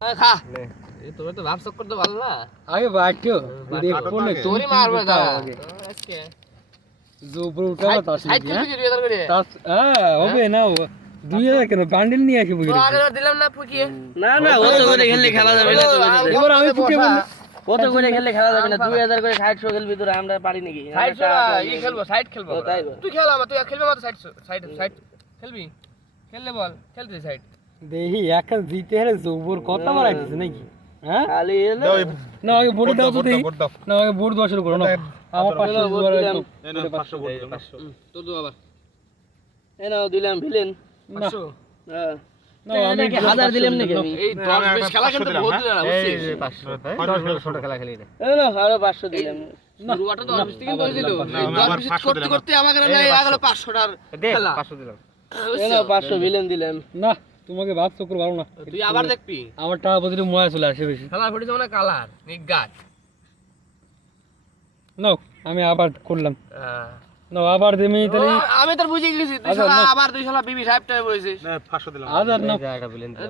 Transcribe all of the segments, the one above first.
খা তোর তো ভাব চক্কর তো ভালো না আগে বাট্টো দেখো না তোরই মারবে না আজকে জোবর উঠাও তাস সাইড থেকে 2000 করে তাস হবে না 2000 কেন বান্ডেল নিয়ে আসি বুঝলি আগে দিলাম না ফুকিয়ে না না ও তো করে খেললে খেলা যাবে না এবার আমি ফুকে বললাম ও তো করে খেললে খেলা যাবে না 2000 করে 60 খেলবি তোরা আমরা পারি নাকি সাইড ই খেলবো সাইড খেলবো তুই খেল আমার তুই খেলবি আমার সাইড খেলবি খেললে বল খেলতে সাইড দেখি এখন জিতে হলে জোবর কত মারাইছিস নাকি হ্যাঁ খালি এলো না আগে বড় দাও তো দেই না আগে বড় দাও শুরু করো না আমার 500 দুবার একদম 500 তো দো আবার এ নাও দিলাম ভিলেন 500 হ্যাঁ না আমি কি 1000 দিলাম নাকি আমি এই 10 20 খেলা খেলতে বহুত দিন না বুঝছিস 500 ছোট খেলা খেলি এ না আরো 500 দিলাম শুরুটা তো 20 থেকে করেছিল 10 20 করতে করতে আমাকে না আগলো 500 টার খেলা 500 দিলাম এ না 500 ভিলেন দিলাম না তোমাকে ভাব চক্র ভালো না তুই আবার দেখবি আমার টাকা প্রতিদিন ময়া চলে আসে বেশি খেলা ফুটেছে মানে কালার নিগাত নাও আমি আবার করলাম নাও আবার দেমি তাহলে আমি তো বুঝে গেছি তুই শালা আবার তুই শালা বিবি সাহেব টাই বলেছিস না 500 দিলাম আদার না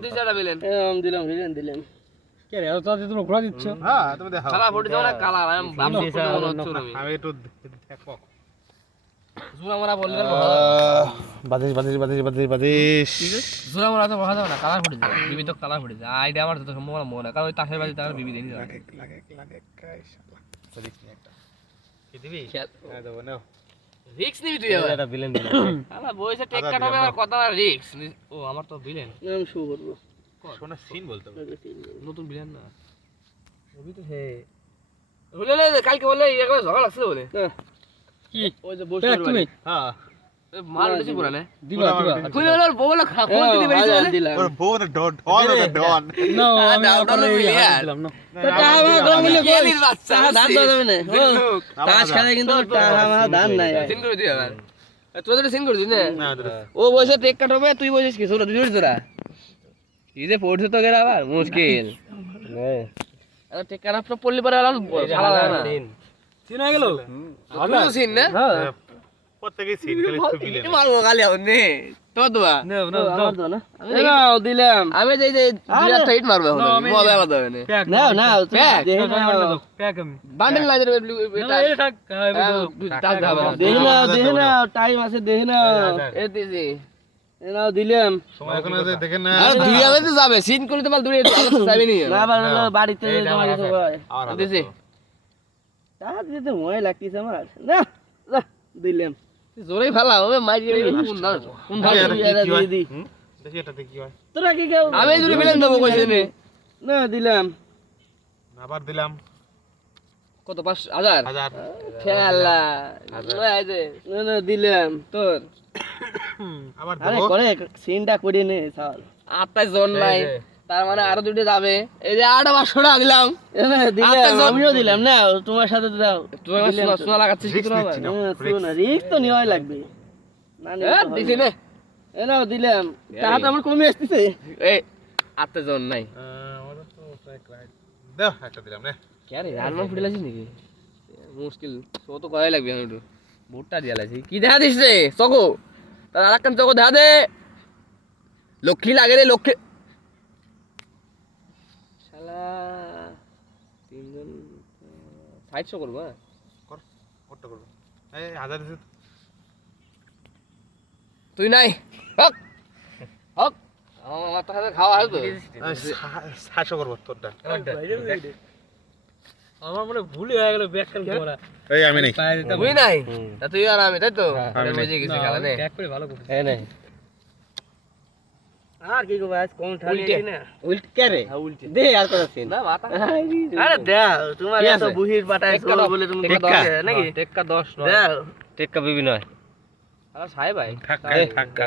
তুই চাটা বিলেন এ আমি দিলাম ভিলেন দিলাম কে রে এত তাড়াতাড়ি তুমি ঘোরা দিচ্ছ হ্যাঁ তুমি দেখাও খেলা ফুটেছে মানে কালার আমি ভাবছি আমি আমি একটু দেখো জুরা মারা বললে বাদিস জুরা মারা তো বলা যাবে না কালার ফুটে যায় বিবি তো কালার ফুটে যায় আইডিয়া আমার তো সম্ভব না মনে হয় কারণ ওই তাসের বাজি তার বিবি দেখি লাগে শালা সরি একটা কি দিবি হ্যাঁ দেবো নাও রিক্স নিবি তুই আবার এটা বিলেন দিলাম আলা বইসে টেক কাট হবে আর কথা রিক্স ও আমার তো বিলেন আমি শু করব শোনা সিন বলতে হবে নতুন বিলেন না ওবি তো হে বলে কালকে বলে একবার ঝগড়া লাগছিল বলে কি ওই যে দেখ তুমি হ্যাঁ মার উঠেছি পুরা না দিবা তুই বলে বলে ফোন দিতে পেরেছিস বলে দিলাম ওর বউ না ডন ডন না আমি দাউটা ওখানে লইলি আর। দিলাম না তো টাকা আমার কম মিলে কেলির বাচ্চা দান তো যাবে না তাস খেলে কিন্তু টাকা আমার দান নাই সিন করে দিও আবার তোদের সিন করে দিস না না ও বসে টেক কাট হবে তুই বসিস কি সোরা দুই তোরা কি যে পড়ছে তো গেরা আবার মুশকিল আর টেক কাট তো পড়লি পরে আলাম শালা না চিনা গেল তুই সিন না হ্যাঁ প্রত্যেকই সিন খালি একটু বিলেন মারবো গালি আবার নে তো দোয়া নাও নাও আমার তো না নাও দিলাম আমি যে 2000 টাইট মারবো এখন মজা আলাদা হবে না প্যাক নাও নাও প্যাক? দেখি নাও প্যাক আমি বান্ডেল লাইদের না এই থাক দেখি নাও টাইম আছে দেখি নাও এ দিছি এ নাও দিলাম সময় এখন আছে দেখেন না আরে 2000 তো যাবে সিন করলে তো মাল দূরে যাবে নি না বাড়িতে জমা গেছে ভাই আর দিছি টাকা দিতে ময় লাগতিছে আমার না না দিলাম জোরেই ফালা হবে মাইরি কোন না কোন ভালো দি দেখি এটাতে কি হয় তোরা কি কেউ আমি যদি বিলেন দেবো কইছে নে না দিলাম আবার দিলাম কত 5000 1000 খেলা এই যে না না দিলাম তোর আবার আরে দেবো করে সিনটা করে নে চল আটটায় জোন নাই তার মানে আরো দুটো যাবে এই যে 800 টাকা দিলাম দিলাম আমিও দিলাম না তোমার সাথে দাও তুই আমার সোনা লাগাচ্ছিস কি না শোনা রিস্ক তো নেওয়াই লাগবে না দিছি নে এ নাও দিলাম টাকা তো আমার কমে আসতেছে এই আটটা জোন নাই আমাদের তো ট্র্যাক রাইট দাও একটা দিলাম রে কে রে রানমান ফুটে লাছিস নাকি মুশকিল তো তো করাই লাগবে আমি একটু ভোটটা দিয়া লাছি কি দেখা দিস রে চকো তার আরেকখান চকো দেখা দে লক্ষ্মী লাগে রে লক্ষ্মী শালা তিনজন 60 করবো হ্যাঁ কর ওটা করব এই 1000 দিছি তুই নাই হক হক আমার মাথা খাতে খাওয়া হয় তো 700 করব তোরটা আমার মনে ভুল হয়ে গেল ব্যাক করা এই আমি নাই তুই নাই তা তুই আর আমি তাই তো বুঝে গেছি খেলা নে প্যাক করে ভালো করে এই নাই আর কি গো আজ কোন ঠালি উল্টে। না উল্ট কে রে উল্টে দে আর কথা সিন না মাথা আরে দাও তোমার কি এত আছে? বুহির পাটায় টেক্কা চল দাও, বলে তুমি টেক্কা কথা দাও। নাকি টেক্কা 10 নয় দাও টেক্কা বিবি নয় আরে সাহেব ভাই ঠাক্কা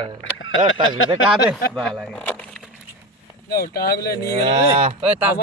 নাও টাকা গুলো নিয়ে গেল ওই তাস